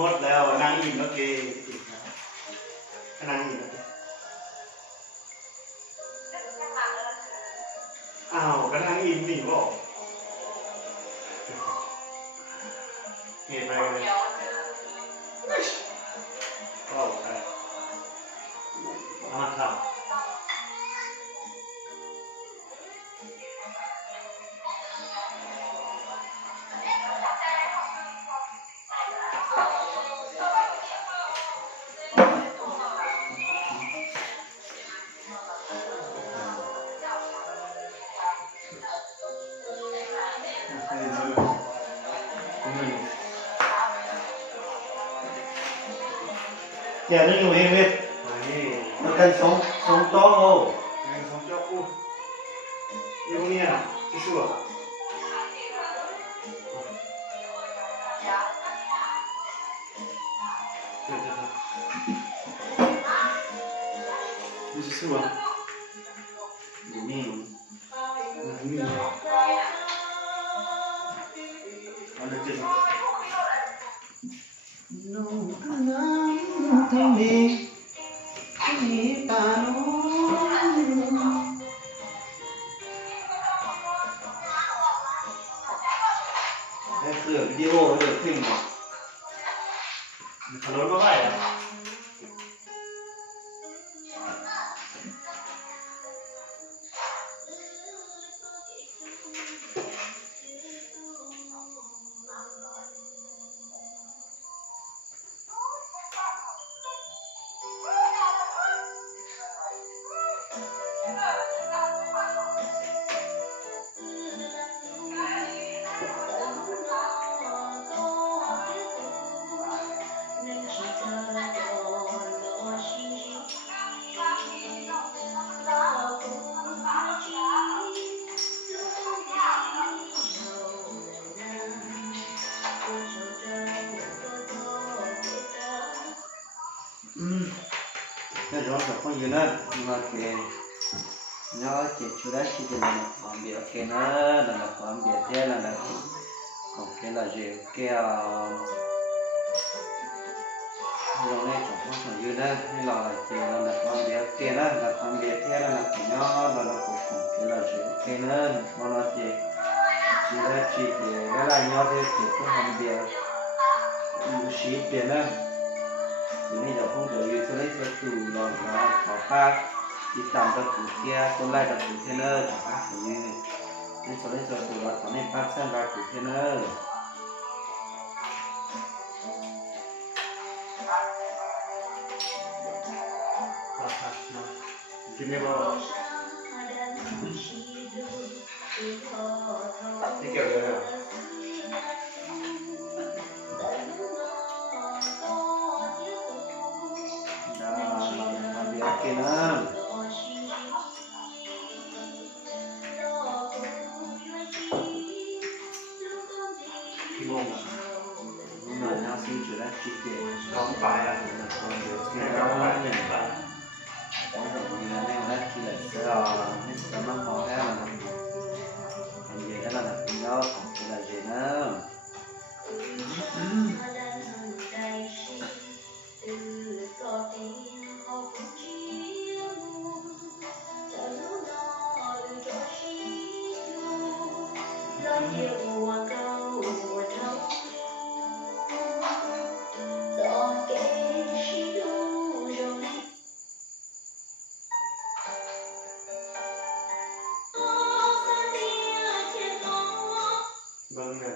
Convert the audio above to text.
มดแล้วนางอิ่มแล้วเกนางอิ่มแล้วอ้าวก็นางอิ่มนี่บอกเหตุไปเลยก็อะไรมาครับเดี๋ยวนี้อยู่เองเว้ยมันกันสองโต๊ะโอ้สองโต๊ะกูเดี๋ยวนี้นะที่สุดที่สุดอยู่นี่นี่อะไรกันน้องน้ำทะเลที่ตาโน้นี่คือวิดีโอหรือฟิล์มอ่ะขับรถมาได้อ่ะcái đó là con gì nữa mà cái nó chỉ chú đã chỉ là làm việc cái nó là làm việc thế là còn cái là gì cái rồi này chẳng có phần gì nữa hay là chỉ là làm việc cái đó là làm việc thế là cái nó là còn cái là gì cái nữa mà nó chỉ đã chỉ cái là nhau thế thì cũng làm việc chỉ tiền nữaนี่เราพูดเดี๋ยวอยู่ตัวเลขตัวตู่รอแล้วขอภาพติดตามตัวตู่เทียตัวไล่ตัวตู่เทเลอร์นะครับอย่างนี้นี่ตัวเลขตัวตู่เราทำให้ภาพเส้นรายตู่เทเลอร์กินไม่พอนี่เกี่ยวกับอะไรcái nó cái bông nhưng mà nó xin chủ đã chịu tiền không phải là còn được cái đó là nhận phải có được như là nên là chỉ là cái đó nên sẽ mắc khó ra là làm gì đó là cái đó còn là gì nữa